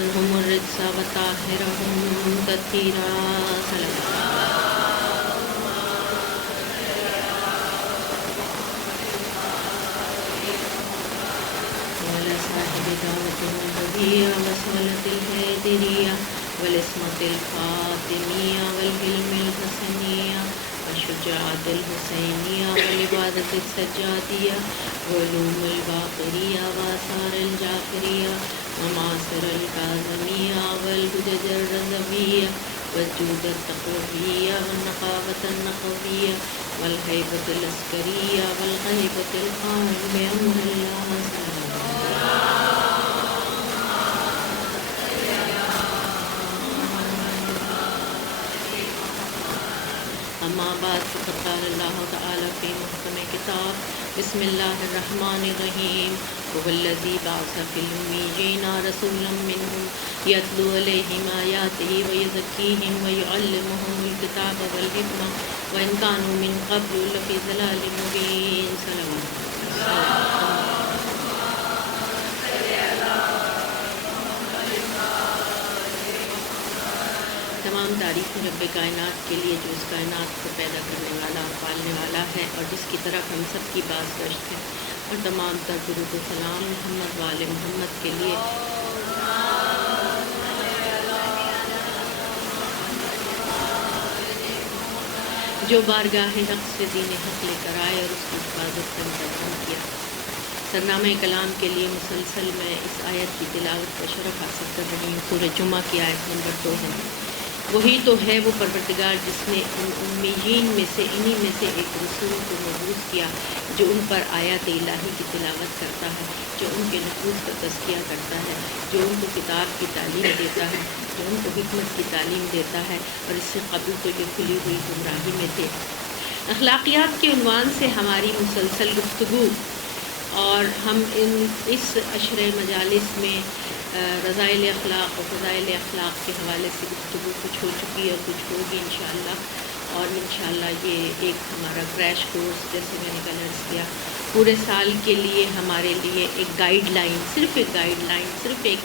عنهم الرجس وطهرهم تطهيرا وعلى صاحب دعوة النبوية وصلاة الهادرية والاسمة الفاطمية والحلم الحسنية والشجاعة الحسينية والعبادة السجادية وعلوم الباقرية وآثار الجعفرية ومعاصر الكاظمية والهدج الرضوية والجود التقوية والنقابة النقوية والهيبة العسكرية والغيبة القائم بأمر الله اما بعد فقد قال اللہ تعالی فی محکم کتاب بسم اللہ الرحمن الرحیم هو الذی بعث فی الامیین رسولا منهم یتلو علیہم آیاتہ ویزکیہم ویعلمهم الکتاب والحکمہ وان کانوا من قبل لفی ضلال مبین صلوات تمام تعریف رب کائنات کے لیے جو اس کائنات کو پیدا کرنے والا اور پالنے والا ہے اور جس کی طرف ہم سب کی بات گشت ہے، اور تمام تر درود و سلام محمد والے محمد کے لیے جو بارگاہ حق سے دین حق لے کر آئے اور اس کی حفاظت کا انتظام کیا۔ سرنامہ کلام کے لیے مسلسل میں اس آیت کی تلاوت کا شرف حاصل کر رہی ہوں۔ سورہ جمعہ کی آیت نمبر 2 ہے۔ وہی تو ہے وہ پروردگار جس نے ان امیین میں سے انہی میں سے ایک رسول کو مبعوث کیا جو ان پر آیات الہی کی تلاوت کرتا ہے، جو ان کے نفوس کا تزکیہ کرتا ہے، جو ان کو کتاب کی تعلیم دیتا ہے، جو ان کو حکمت کی تعلیم دیتا ہے، اور اس سے قبل تو یہ کھلی ہوئی گمراہی میں تھے۔ اخلاقیات کے عنوان سے ہماری مسلسل گفتگو، اور ہم اس عشر مجالس میں رضائل اخلاق و فضائل اخلاق کے حوالے سے گفتگو کچھ ہو چکی ہے اور کچھ ہوگی انشاءاللہ، اور انشاءاللہ یہ ایک ہمارا کریش کورس جیسے میں نے کل عرض کیا پورے سال کے لیے ہمارے لیے ایک گائیڈ لائن، صرف ایک گائیڈ لائن، صرف ایک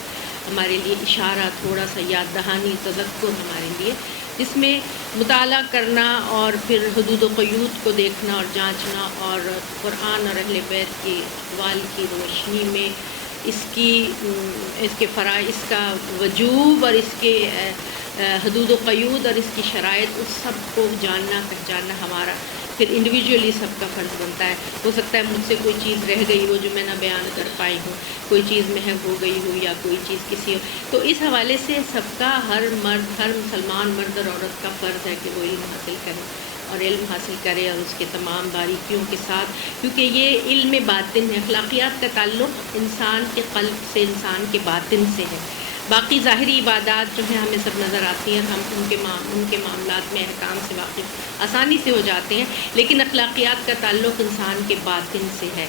ہمارے لیے اشارہ، تھوڑا سا یاد دہانی، تذکر ہمارے لیے، جس میں مطالعہ کرنا اور پھر حدود و قیود کو دیکھنا اور جانچنا، اور قرآن اور اہل بیت کے اقوال کی روشنی میں اس کے فرائض، اس کا وجوب اور اس کے حدود و قیود اور اس کی شرائط، اس سب کو جاننا پہچاننا ہمارا پھر انڈیویجولی سب کا فرض بنتا ہے۔ ہو سکتا ہے مجھ سے کوئی چیز رہ گئی ہو جو میں نہ بیان کر پائی ہوں، کوئی چیز محو ہو گئی ہو، یا کوئی چیز کسی ہو، تو اس حوالے سے سب کا، ہر مرد، ہر مسلمان مرد اور عورت کا فرض ہے کہ وہ علم حاصل کرے اور علم حاصل کرے، اور اس کے تمام باریکیوں کے ساتھ، کیونکہ یہ علم باطن ہے۔ اخلاقیات کا تعلق انسان کے قلب سے، انسان کے باطن سے ہے۔ باقی ظاہری عبادات جو ہیں ہمیں سب نظر آتی ہیں، ہم ان کے معاملات میں احکام سے واقف آسانی سے ہو جاتے ہیں، لیکن اخلاقیات کا تعلق انسان کے باطن سے ہے،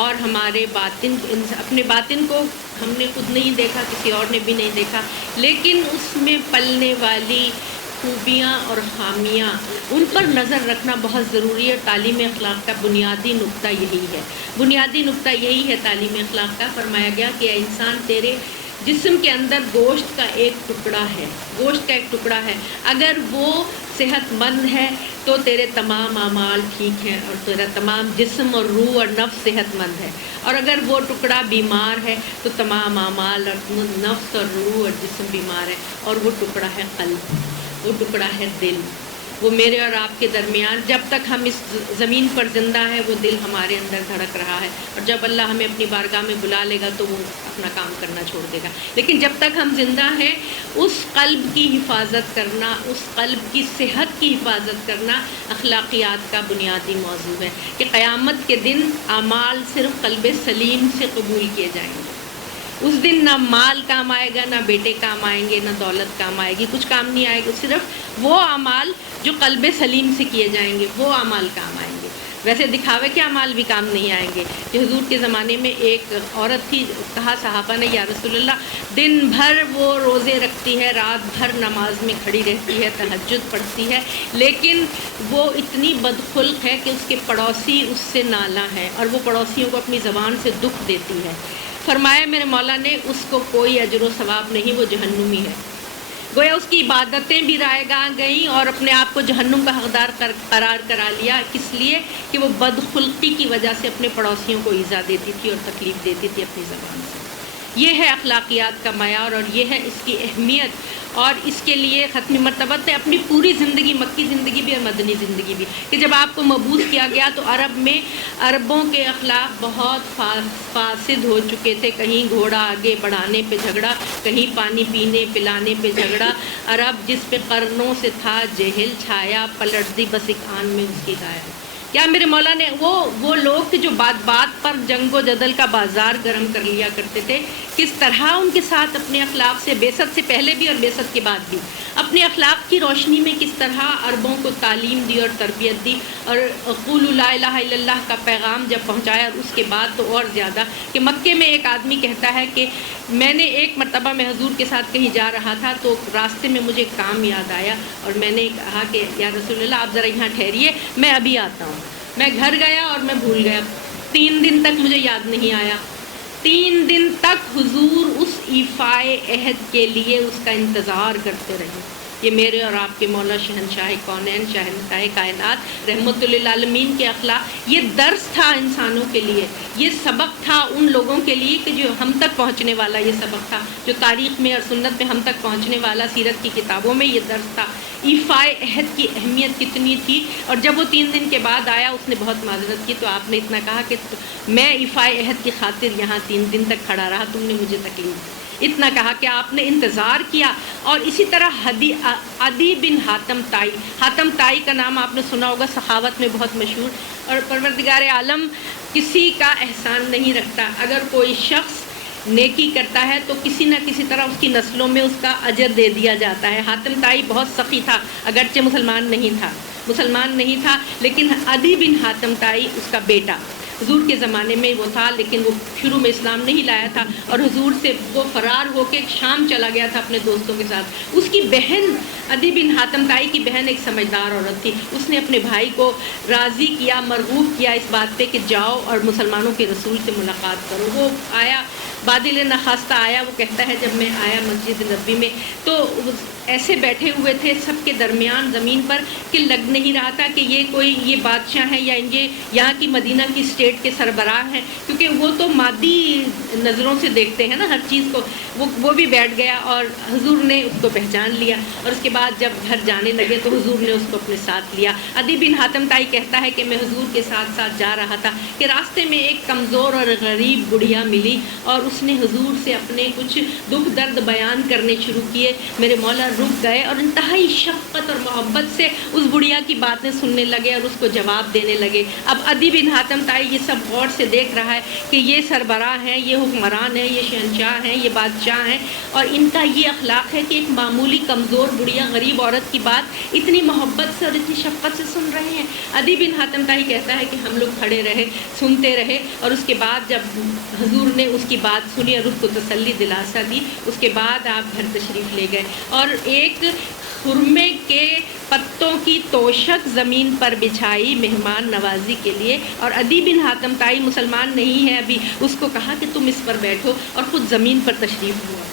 اور ہمارے باطن، اپنے باطن کو ہم نے خود نہیں دیکھا، کسی اور نے بھی نہیں دیکھا، لیکن اس میں پلنے والی خوبیاں اور خامیاں، ان پر نظر رکھنا بہت ضروری ہے۔ تعلیم اخلاق کا بنیادی نقطہ یہی ہے، بنیادی نقطہ یہی ہے تعلیم اخلاق کا۔ فرمایا گیا کہ اے انسان، تیرے جسم کے اندر گوشت کا ایک ٹکڑا ہے، گوشت کا ایک ٹکڑا ہے، اگر وہ صحت مند ہے تو تیرے تمام اعمال ٹھیک ہیں، اور تیرا تمام جسم اور روح اور نفس صحت مند ہے، اور اگر وہ ٹکڑا بیمار ہے تو تمام اعمال اور نفس اور روح اور جسم بیمار ہے، اور وہ ٹکڑا ہے قلب، وہ ٹکڑا ہے دل۔ وہ میرے اور آپ کے درمیان جب تک ہم اس زمین پر زندہ ہے وہ دل ہمارے اندر دھڑک رہا ہے، اور جب اللہ ہمیں اپنی بارگاہ میں بلا لے گا تو وہ اپنا کام کرنا چھوڑ دے گا، لیکن جب تک ہم زندہ ہیں اس قلب کی حفاظت کرنا، اس قلب کی صحت کی حفاظت کرنا اخلاقیات کا بنیادی موضوع ہے، کہ قیامت کے دن اعمال صرف قلب سلیم سے قبول کیے جائیں گے۔ اس دن نہ مال کام آئے گا، نہ بیٹے کام آئیں گے، نہ دولت کام آئے گی، کچھ کام نہیں آئے گا، صرف وہ اعمال جو قلب سلیم سے کیے جائیں گے وہ اعمال کام آئیں گے۔ ویسے دکھاوے کے اعمال بھی کام نہیں آئیں گے۔ کہ حضور کے زمانے میں ایک عورت تھی، کہا صحابہ نے یا رسول اللہ، دن بھر وہ روزے رکھتی ہے، رات بھر نماز میں کھڑی رہتی ہے، تہجد پڑھتی ہے، لیکن وہ اتنی بدخلق ہے کہ اس کے پڑوسی اس سے نالاں ہیں، اور وہ پڑوسیوں کو اپنی زبان سے دکھ دیتی ہے۔ فرمایا میرے مولا نے اس کو کوئی اجر و ثواب نہیں، وہ جہنمی ہے۔ گویا اس کی عبادتیں بھی رائے گاہ گئیں اور اپنے آپ کو جہنم کا حقدار قرار کرا لیا، کس لیے کہ وہ بدخلقی کی وجہ سے اپنے پڑوسیوں کو ایذا دیتی تھی اور تکلیف دیتی تھی اپنی زبان سے۔ یہ ہے اخلاقیات کا معیار اور یہ ہے اس کی اہمیت، اور اس کے لیے ختم مرتبہ نے اپنی پوری زندگی، مکی زندگی بھی اور مدنی زندگی بھی، کہ جب آپ کو مبعوث کیا گیا تو عرب میں عربوں کے اخلاق بہت فاسد ہو چکے تھے، کہیں گھوڑا آگے بڑھانے پہ جھگڑا، کہیں پانی پینے پلانے پہ جھگڑا۔ عرب جس پہ قرنوں سے تھا جہل چھایا، پلٹ دی بس ایک آن میں اس کی کایا۔ کیا میرے مولا نے وہ لوگ جو بات بات پر جنگ و جدل کا بازار گرم کر لیا کرتے تھے، کس طرح ان کے ساتھ اپنے اخلاق سے، بعثت سے پہلے بھی اور بعثت کے بعد بھی، اپنے اخلاق کی روشنی میں کس طرح عربوں کو تعلیم دی اور تربیت دی، اور قولوا لا الہ الا اللہ کا پیغام جب پہنچایا، اور اس کے بعد تو اور زیادہ، کہ مکے میں ایک آدمی کہتا ہے کہ میں نے ایک مرتبہ میں حضور کے ساتھ کہیں جا رہا تھا تو راستے میں مجھے کام یاد آیا اور میں نے کہا کہ یا رسول اللہ آپ ذرا یہاں ٹھہریے، میں ابھی آتا ہوں۔ میں گھر گیا اور میں بھول گیا، 3 دن تک مجھے یاد نہیں آیا۔ 3 دن تک حضور اس ایفائے عہد کے لیے اس کا انتظار کرتے رہے۔ یہ میرے اور آپ کے مولا شہنشاہ کونین، شہنشاہ کائنات رحمت للعالمین کے اخلاق، یہ درس تھا انسانوں کے لیے، یہ سبق تھا ان لوگوں کے لیے کہ جو ہم تک پہنچنے والا، یہ سبق تھا جو تاریخ میں اور سنت میں ہم تک پہنچنے والا، سیرت کی کتابوں میں یہ درس تھا۔ ایفائے عہد کی اہمیت کتنی تھی، اور جب وہ 3 دن کے بعد آیا اس نے بہت معذرت کی تو آپ نے اتنا کہا کہ میں ایفائے عہد کی خاطر یہاں 3 دن تک کھڑا رہا، تم نے مجھے تکلیف دی، اتنا کہا کہ آپ نے انتظار کیا۔ اور اسی طرح عدی بن حاتم طائی، حاتم طائی کا نام آپ نے سنا ہوگا، سخاوت میں بہت مشہور، اور پروردگار عالم کسی کا احسان نہیں رکھتا، اگر کوئی شخص نیکی کرتا ہے تو کسی نہ کسی طرح اس کی نسلوں میں اس کا اجر دے دیا جاتا ہے۔ حاتم طائی بہت سخی تھا، اگرچہ مسلمان نہیں تھا، لیکن عدی بن حاتم طائی اس کا بیٹا، حضور کے زمانے میں وہ تھا، لیکن وہ شروع میں اسلام نہیں لایا تھا، اور حضور سے وہ فرار ہو کے شام چلا گیا تھا اپنے دوستوں کے ساتھ۔ اس کی بہن، عدی بن حاتم طائی کی بہن ایک سمجھدار عورت تھی، اس نے اپنے بھائی کو راضی کیا، مرغوب کیا اس بات پہ کہ جاؤ اور مسلمانوں کے رسول سے ملاقات کرو۔ وہ آیا، بادل نخواستہ آیا، وہ کہتا ہے جب میں آیا مسجد نبوی میں تو ایسے بیٹھے ہوئے تھے سب کے درمیان زمین پر کہ لگ نہیں رہا تھا کہ یہ بادشاہ ہیں یا یہ یہاں کی مدینہ کی اسٹیٹ کے سربراہ ہیں، کیونکہ وہ تو مادی نظروں سے دیکھتے ہیں نا ہر چیز کو۔ وہ بھی بیٹھ گیا اور حضور نے اس کو پہچان لیا، اور اس کے بعد جب گھر جانے لگے تو حضور نے اس کو اپنے ساتھ لیا۔ عدی بن حاتم طائی کہتا ہے کہ میں حضور کے ساتھ ساتھ جا رہا تھا کہ راستے میں ایک کمزور اور غریب بڑھیا ملی، اور اس نے حضور سے اپنے کچھ دکھ درد بیان کرنے شروع کیے۔ میرے مولا رک گئے اور انتہائی شفقت اور محبت سے اس بڑھیا کی باتیں سننے لگے اور اس کو جواب دینے لگے۔ اب عدی بن حاتم طائی یہ سب غور سے دیکھ رہا ہے کہ یہ سربراہ ہیں، یہ حکمران ہیں، یہ شہنشاہ ہیں، یہ بادشاہ ہیں، اور ان کا یہ اخلاق ہے کہ ایک معمولی کمزور بڑھیا غریب عورت کی بات اتنی محبت سے اور اتنی شفقت سے سن رہے ہیں۔ عدی بن حاتم طائی کہتا ہے کہ ہم لوگ کھڑے رہے، سنتے رہے، اور اس کے بعد جب حضور نے اس کی بات سنی اور اس کو تسلی دلاسا دی، اس کے بعد آپ گھر تشریف لے گئے، اور ایک خرمے کے پتوں کی توشک زمین پر بچھائی مہمان نوازی کے لیے، اور عدی بن حاتم طائی مسلمان نہیں ہے ابھی، اس کو کہا کہ تم اس پر بیٹھو، اور خود زمین پر تشریف ہوا۔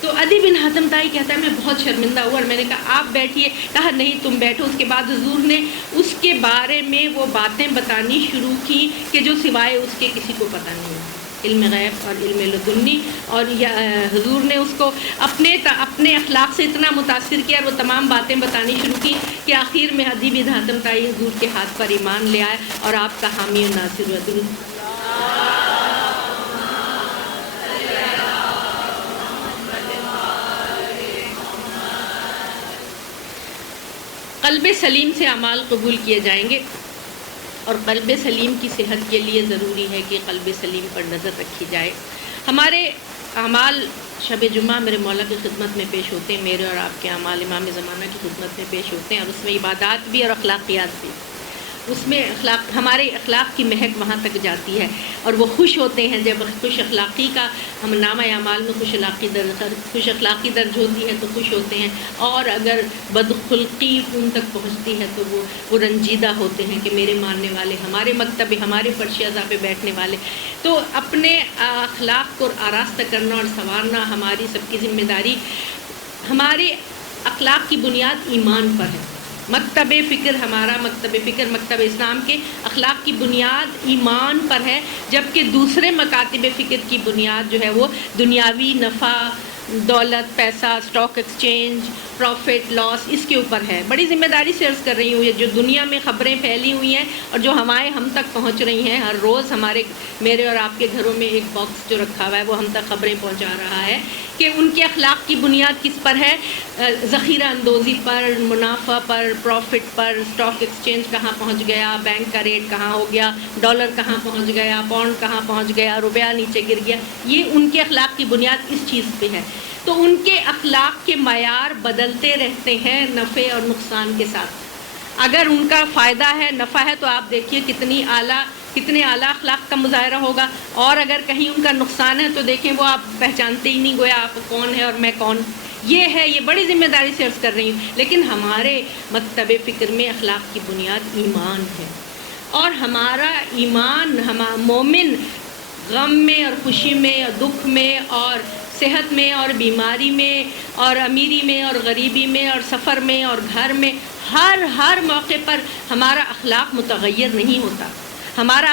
تو عدی بن حاتم طائی کہتا ہے میں بہت شرمندہ ہوا، اور میں نے کہا آپ بیٹھیے، کہا نہیں تم بیٹھو۔ اس کے بعد حضور نے اس کے بارے میں وہ باتیں بتانی شروع کی کہ جو سوائے اس کے کسی کو پتہ نہیں، علم غیب اور علم لدنی، اور حضور نے اس کو اپنے اخلاق سے اتنا متاثر کیا اور وہ تمام باتیں بتانی شروع کی کہ آخر میں عدی بن حاتم طائی حضور کے ہاتھ پر ایمان لے آئے اور آپ کا حامی و ناصر و قلب سلیم سے اعمال قبول کیے جائیں گے، اور قلب سلیم کی صحت کے لیے ضروری ہے کہ قلب سلیم پر نظر رکھی جائے۔ ہمارے اعمال شب جمعہ میرے مولا کی خدمت میں پیش ہوتے ہیں، میرے اور آپ کے اعمال امام زمانہ کی خدمت میں پیش ہوتے ہیں، اور اس میں عبادات بھی اور اخلاقیات بھی۔ اس میں ہمارے اخلاق کی مہک وہاں تک جاتی ہے، اور وہ خوش ہوتے ہیں جب خوش اخلاقی کا ہم نامہ اعمال میں خوش اخلاقی درج ہوتی ہے تو خوش ہوتے ہیں، اور اگر بدخلقی ان تک پہنچتی ہے تو وہ رنجیدہ ہوتے ہیں کہ میرے ماننے والے، ہمارے مکتب، ہمارے فرش اعضاء پہ بیٹھنے والے۔ تو اپنے اخلاق کو آراستہ کرنا اور سنوارنا ہماری سب کی ذمہ داری۔ ہمارے اخلاق کی بنیاد ایمان پر ہے۔ مکتب فکر مکتب اسلام کے اخلاق کی بنیاد ایمان پر ہے، جبکہ دوسرے مکاتب فکر کی بنیاد جو ہے وہ دنیاوی نفع، دولت، پیسہ، اسٹاک ایکسچینج، پروفٹ لاس، اس کے اوپر ہے۔ بڑی ذمہ داری سے عرض کر رہی ہوں، یہ جو دنیا میں خبریں پھیلی ہوئی ہیں اور جو ہوائیں ہم تک پہنچ رہی ہیں، ہر روز میرے اور آپ کے گھروں میں ایک باکس جو رکھا ہوا ہے وہ ہم تک خبریں پہنچا رہا ہے کہ ان کے اخلاق کی بنیاد کس پر ہے؟ ذخیرہ اندوزی پر، منافع پر، پروفٹ پر، اسٹاک ایکسچینج کہاں پہنچ گیا، بینک کا ریٹ کہاں ہو گیا، ڈالر کہاں پہنچ گیا، پاؤنڈ کہاں پہنچ گیا، روپیہ نیچے گر گیا۔ یہ ان کے اخلاق کی بنیاد اس چیز پہ ہے۔ تو ان کے اخلاق کے معیار بدلتے رہتے ہیں نفع اور نقصان کے ساتھ۔ اگر ان کا فائدہ ہے، نفع ہے، تو آپ دیکھیے کتنے اعلیٰ اخلاق کا مظاہرہ ہوگا، اور اگر کہیں ان کا نقصان ہے تو دیکھیں وہ آپ پہچانتے ہی نہیں، گویا آپ کون ہے اور میں کون۔ یہ بڑی ذمہ داری سے عرض کر رہی ہوں۔ لیکن ہمارے مکتب فکر میں اخلاق کی بنیاد ایمان ہے، اور ہمارا ایمان مومن غم میں اور خوشی میں اور دکھ میں اور صحت میں اور بیماری میں اور امیری میں اور غریبی میں اور سفر میں اور گھر میں، ہر موقع پر ہمارا اخلاق متغیر نہیں ہوتا۔ ہمارے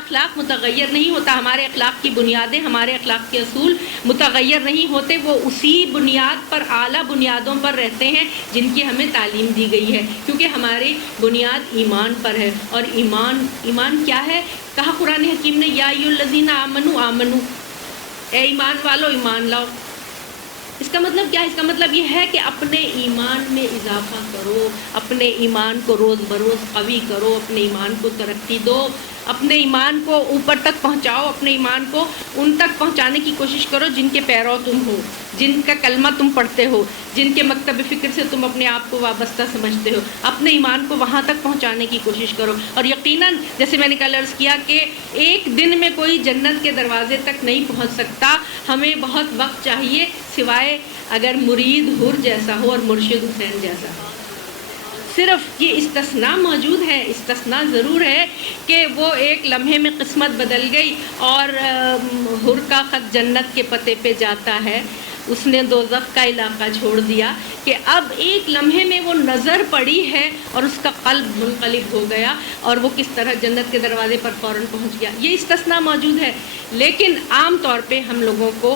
اخلاق کی بنیادیں، ہمارے اخلاق کے اصول متغیر نہیں ہوتے، وہ اسی بنیاد پر، اعلیٰ بنیادوں پر رہتے ہیں جن کی ہمیں تعلیم دی گئی ہے، کیونکہ ہماری بنیاد ایمان پر ہے۔ اور ایمان کیا ہے؟ کہا قرآن حکیم نے، یا ایھا الذین آمنوا، اے ایمان والو ایمان لاؤ۔ اس کا مطلب کیا ہے؟ اس کا مطلب یہ ہے کہ اپنے ایمان میں اضافہ کرو، اپنے ایمان کو روز بروز قوی کرو، اپنے ایمان کو ترقی دو، اپنے ایمان کو اوپر تک پہنچاؤ، اپنے ایمان کو ان تک پہنچانے کی کوشش کرو جن کے پیرو تم ہو، جن کا کلمہ تم پڑھتے ہو، جن کے مکتب فکر سے تم اپنے آپ کو وابستہ سمجھتے ہو۔ اپنے ایمان کو وہاں تک پہنچانے کی کوشش کرو۔ اور یقیناً جیسے میں نے کل عرض کیا کہ ایک دن میں کوئی جنت کے دروازے تک نہیں پہنچ سکتا، ہمیں بہت وقت چاہیے، سوائے اگر مرید حر جیسا ہو اور مرشد حسین جیسا ہو۔ صرف یہ استثناء موجود ہے، استثناء ضرور ہے کہ وہ ایک لمحے میں قسمت بدل گئی اور حر کا خط جنت کے پتے پہ جاتا ہے، اس نے دوزخ کا علاقہ چھوڑ دیا، کہ اب ایک لمحے میں وہ نظر پڑی ہے اور اس کا قلب منقلب ہو گیا اور وہ کس طرح جنت کے دروازے پر فوراً پہنچ گیا۔ یہ استثناء موجود ہے، لیکن عام طور پہ ہم لوگوں کو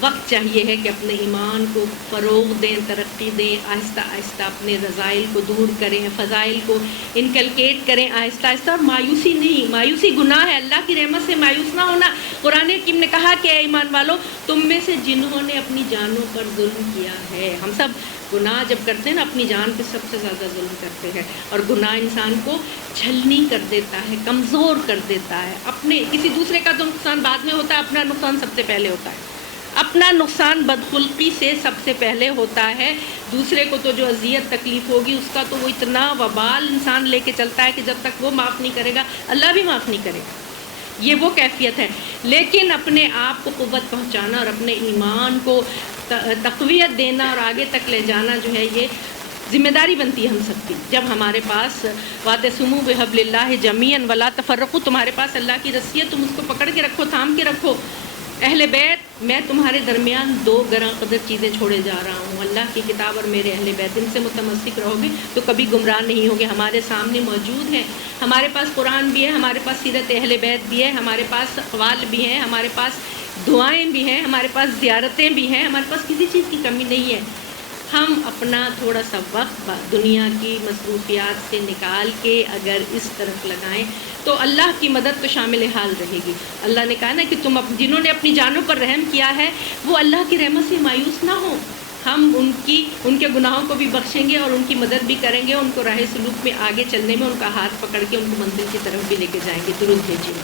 وقت چاہیے ہے کہ اپنے ایمان کو فروغ دیں، ترقی دیں، آہستہ آہستہ اپنے رذائل کو دور کریں، فضائل کو انکلکیٹ کریں آہستہ آہستہ، اور مایوسی نہیں، مایوسی گناہ ہے، اللہ کی رحمت سے مایوس نہ ہونا۔ قرآن حکیم نے کہا کہ اے ایمان والو، تم میں سے جنہوں نے اپنی جانوں پر ظلم کیا ہے۔ ہم سب گناہ جب کرتے ہیں نا، اپنی جان پہ سب سے زیادہ ظلم کرتے ہیں، اور گناہ انسان کو چھلنی کر دیتا ہے، کمزور کر دیتا ہے۔ اپنے کسی دوسرے کا تو نقصان بعد میں ہوتا ہے، اپنا نقصان سب سے پہلے ہوتا ہے۔ اپنا نقصان بدخلقی سے سب سے پہلے ہوتا ہے، دوسرے کو تو جو اذیت تکلیف ہوگی اس کا تو وہ اتنا وبال انسان لے کے چلتا ہے کہ جب تک وہ معاف نہیں کرے گا اللہ بھی معاف نہیں کرے گا۔ یہ وہ کیفیت ہے۔ لیکن اپنے آپ کو قوت پہنچانا اور اپنے ایمان کو تقویت دینا اور آگے تک لے جانا جو ہے، یہ ذمہ داری بنتی ہے ہم سب کی۔ جب ہمارے پاس واعتصموا بحبل اللہ جمیعا ولا تفرقوا، تمہارے پاس اللہ کی رسی ہے، تم اس کو پکڑ کے رکھو، تھام کے رکھو۔ اہل بیت، میں تمہارے درمیان دو گراں قدر چیزیں چھوڑے جا رہا ہوں، اللہ کی کتاب اور میرے اہل بیت، ان سے متمسک رہو گے تو کبھی گمراہ نہیں ہوگے۔ ہمارے سامنے موجود ہیں، ہمارے پاس قرآن بھی ہے، ہمارے پاس سیرت اہل بیت بھی ہے، ہمارے پاس اقوال بھی ہیں، ہمارے پاس دعائیں بھی ہیں، ہمارے پاس زیارتیں بھی ہیں، ہمارے پاس کسی چیز کی کمی نہیں ہے۔ ہم اپنا تھوڑا سا وقت دنیا کی مصروفیات سے نکال کے اگر اس طرف لگائیں تو اللہ کی مدد تو شامل حال رہے گی۔ اللہ نے کہا نا کہ تم جنہوں نے اپنی جانوں پر رحم کیا ہے وہ اللہ کی رحمت سے مایوس نہ ہو۔ ہم ان کے گناہوں کو بھی بخشیں گے اور ان کی مدد بھی کریں گے، ان کو راہ سلوک میں آگے چلنے میں ان کا ہاتھ پکڑ کے ان کو منزل کی طرف بھی لے کے جائیں گے۔ درود بھیجیے۔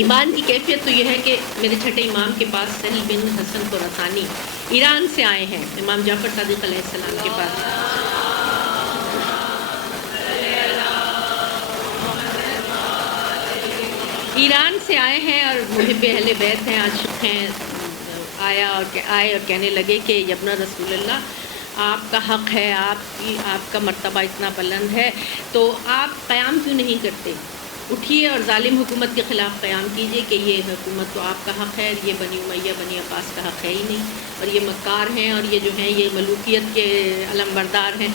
ایمان کی کیفیت تو یہ ہے کہ میرے چھٹے امام کے پاس سہل بن حسن خراسانی ایران سے آئے ہیں، امام جعفر صادق علیہ السلام کے پاس۔ ایران سے آئے ہیں اور محب اہل بیت ہیں، عاشق ہیں۔ آئے اور کہنے لگے کہ یبن رسول اللہ، آپ کا حق ہے، آپ کا مرتبہ اتنا بلند ہے، تو آپ قیام کیوں نہیں کرتے؟ اٹھیے اور ظالم حکومت کے خلاف قیام کیجئے کہ یہ حکومت تو آپ کا حق ہے، یہ بنی امیہ بنی عباس کا حق ہے ہی نہیں، اور یہ مکار ہیں، اور یہ جو ہیں یہ ملوکیت کے علمبردار ہیں۔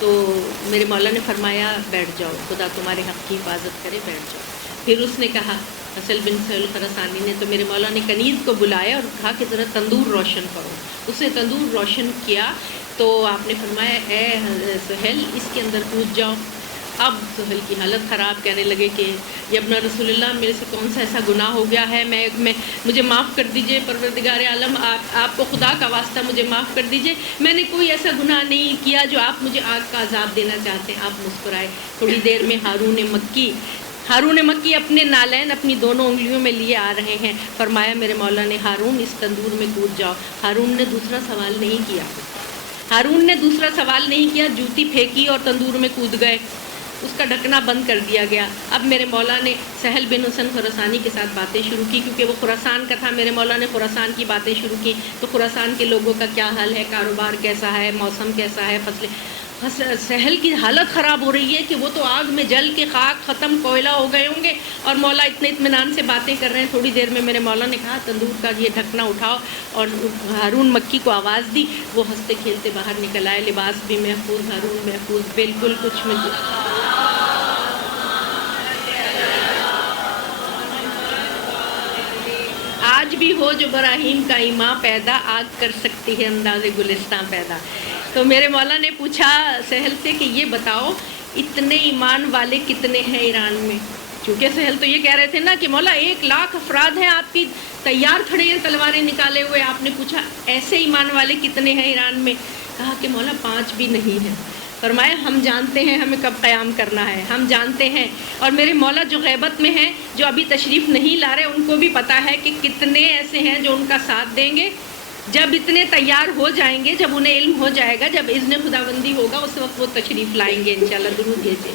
تو میرے مولا نے فرمایا بیٹھ جاؤ، خدا تمہارے حق کی حفاظت کرے، بیٹھ جاؤ۔ پھر اس نے کہا، حسن بن سہل خراسانی نے، تو میرے مولا نے کنیز کو بلایا اور کہا کہ ذرا تندور روشن کرو۔ اس نے تندور روشن کیا تو آپ نے فرمایا اے سہل، اس کے اندر کود جاؤ۔ اب سہل کی حالت خراب، کہنے لگے کہ یبن رسول اللہ، میرے سے کون سا ایسا گناہ ہو گیا ہے، مجھے معاف کر دیجئے، پروردگار عالم آپ کو خدا کا واسطہ مجھے معاف کر دیجئے، میں نے کوئی ایسا گناہ نہیں کیا جو آپ مجھے آگ کا عذاب دینا چاہتے ہیں۔ آپ مسکرائے۔ تھوڑی دیر میں ہارون مکی اپنے نالین اپنی دونوں انگلیوں میں لیے آ رہے ہیں۔ فرمایا میرے مولا نے، ہارون اس تندور میں کود جاؤ۔ ہارون نے دوسرا سوال نہیں کیا، جوتی پھینکی اور تندور میں کود گئے، اس کا ڈھکنا بند کر دیا گیا۔ اب میرے مولا نے سہل بن حسن خراسانی کے ساتھ باتیں شروع کی، کیونکہ وہ خراسان کا تھا۔ میرے مولا نے خراسان کی باتیں شروع کی، تو خراسان کے لوگوں کا کیا حال ہے، کاروبار کیسا ہے، موسم کیسا ہے، سہل کی حالت خراب ہو رہی ہے کہ وہ تو آگ میں جل کے خاک ختم کوئلہ ہو گئے ہوں گے، اور مولا اتنے اطمینان سے باتیں کر رہے ہیں۔ تھوڑی دیر میں میرے مولا نے کہا تندور کا یہ ڈھکنا اٹھاؤ، اور ہارون مکی کو آواز دی، وہ ہنستے کھیلتے باہر نکل آئے، لباس بھی محفوظ، ہارون محفوظ، بالکل کچھ مجھے آج بھی ہو جو براہیم کا ایماں پیدا، آگ کر سکتی ہے انداز گلستاں پیدا۔ تو میرے مولا نے پوچھا سہل سے کہ یہ بتاؤ اتنے ایمان والے کتنے ہیں ایران میں؟ چونکہ سہل تو یہ کہہ رہے تھے نا کہ مولا 1,00,000 افراد ہیں آپ کی، تیار کھڑے ہیں تلواریں نکالے ہوئے۔ آپ نے پوچھا ایسے ایمان والے کتنے ہیں ایران میں؟ کہا کہ مولا 5 بھی نہیں ہیں۔ فرمایا ہم جانتے ہیں ہمیں کب قیام کرنا ہے، ہم جانتے ہیں۔ اور میرے مولا جو غیبت میں ہیں، جو ابھی تشریف نہیں لا رہے، ان کو بھی پتہ ہے کہ کتنے ایسے ہیں جو ان کا ساتھ دیں گے۔ جب اتنے تیار ہو جائیں گے، جب انہیں علم ہو جائے گا، جب اذن خداوندی ہوگا، اس وقت وہ تشریف لائیں گے انشاءاللہ۔ درود بھیجیں۔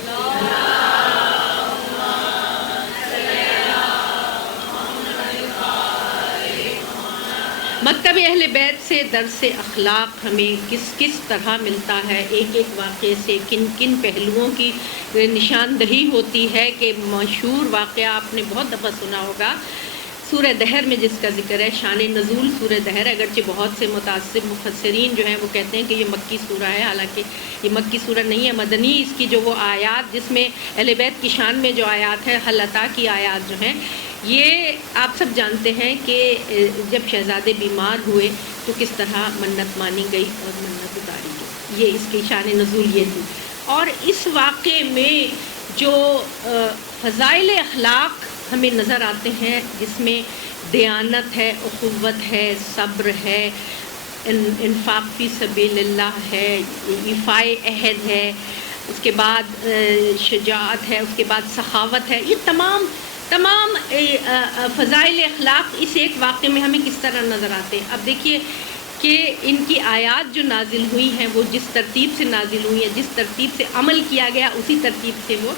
مکتب اہل بیت سے درس اخلاق ہمیں کس طرح ملتا ہے، ایک ایک واقعے سے کن کن پہلوؤں کی نشاندہی ہوتی ہے کہ مشہور واقعہ آپ نے بہت دفعہ سنا ہوگا، سورہ دہر میں جس کا ذکر ہے، شان نزول سورہ دہر۔ اگرچہ بہت سے متعصب مفسرین جو ہیں وہ کہتے ہیں کہ یہ مکی سورہ ہے، حالانکہ یہ مکی سورہ نہیں ہے، مدنی اس کی جو وہ آیات جس میں اہل بیت کی شان میں جو آیات ہے، حل عطا کی آیات جو ہیں، یہ آپ سب جانتے ہیں کہ جب شہزادے بیمار ہوئے تو کس طرح منت مانی گئی اور منت اتاری گئی، یہ اس کی شان نزول یہ تھی۔ اور اس واقعے میں جو فضائل اخلاق ہمیں نظر آتے ہیں، جس میں دیانت ہے، اخوت ہے، صبر ہے، انفاق فی سبیل اللہ ہے، ایفائے عہد ہے، اس کے بعد شجاعت ہے، اس کے بعد سخاوت ہے، یہ تمام فضائل اخلاق اس ایک واقعے میں ہمیں کس طرح نظر آتے ہیں۔ اب دیکھیے کہ ان کی آیات جو نازل ہوئی ہیں، وہ جس ترتیب سے نازل ہوئی ہیں، جس ترتیب سے عمل کیا گیا، اسی ترتیب سے وہ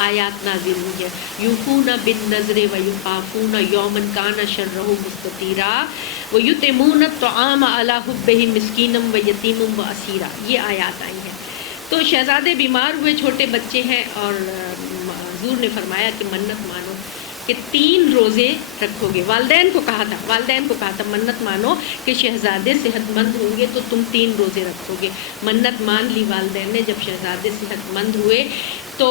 آیات نازل ہوئی ہے۔ یوفون بالنذر ویخافون یوما کان شرہ مستطیرا ویطعمون الطعام علی حبہ مسکینا ویتیما واسیرا، یہ آیات آئی ہیں۔ تو شہزادے بیمار ہوئے، چھوٹے بچے ہیں، اور حضور نے فرمایا کہ منت مانو کہ 3 روزے رکھو گے۔ والدین کو کہا تھا منت مانو کہ شہزادے صحت مند ہوں گے تو تم 3 روزے رکھو گے۔ منت مان لی والدین نے۔ جب شہزادے صحت مند ہوئے تو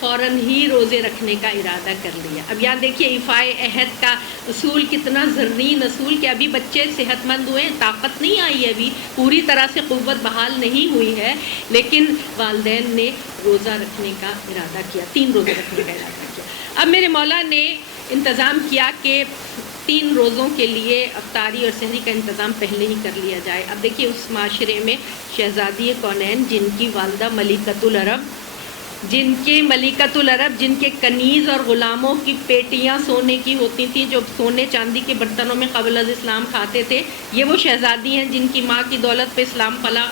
فوراً ہی روزے رکھنے کا ارادہ کر لیا۔ اب یہاں دیکھیے ایفائے عہد کا اصول کتنا زرین اصول، کہ ابھی بچے صحت مند ہوئے، طاقت نہیں آئی ہے، ابھی پوری طرح سے قوت بحال نہیں ہوئی ہے، لیکن والدین نے روزہ رکھنے کا ارادہ کیا، 3 روزے رکھنے کا ارادہ کیا۔ اب میرے مولا نے انتظام کیا کہ 3 روزوں کے لیے افطاری اور سحری کا انتظام پہلے ہی کر لیا جائے۔ اب دیکھیے اس معاشرے میں شہزادی کونین، جن کی والدہ ملکۃ العرب جن کے ملکۃ العرب، جن کے کنیز اور غلاموں کی پیٹیاں سونے کی ہوتی تھیں، جو سونے چاندی کے برتنوں میں قبل از اسلام کھاتے تھے، یہ وہ شہزادی ہیں جن کی ماں کی دولت پہ اسلام پلا،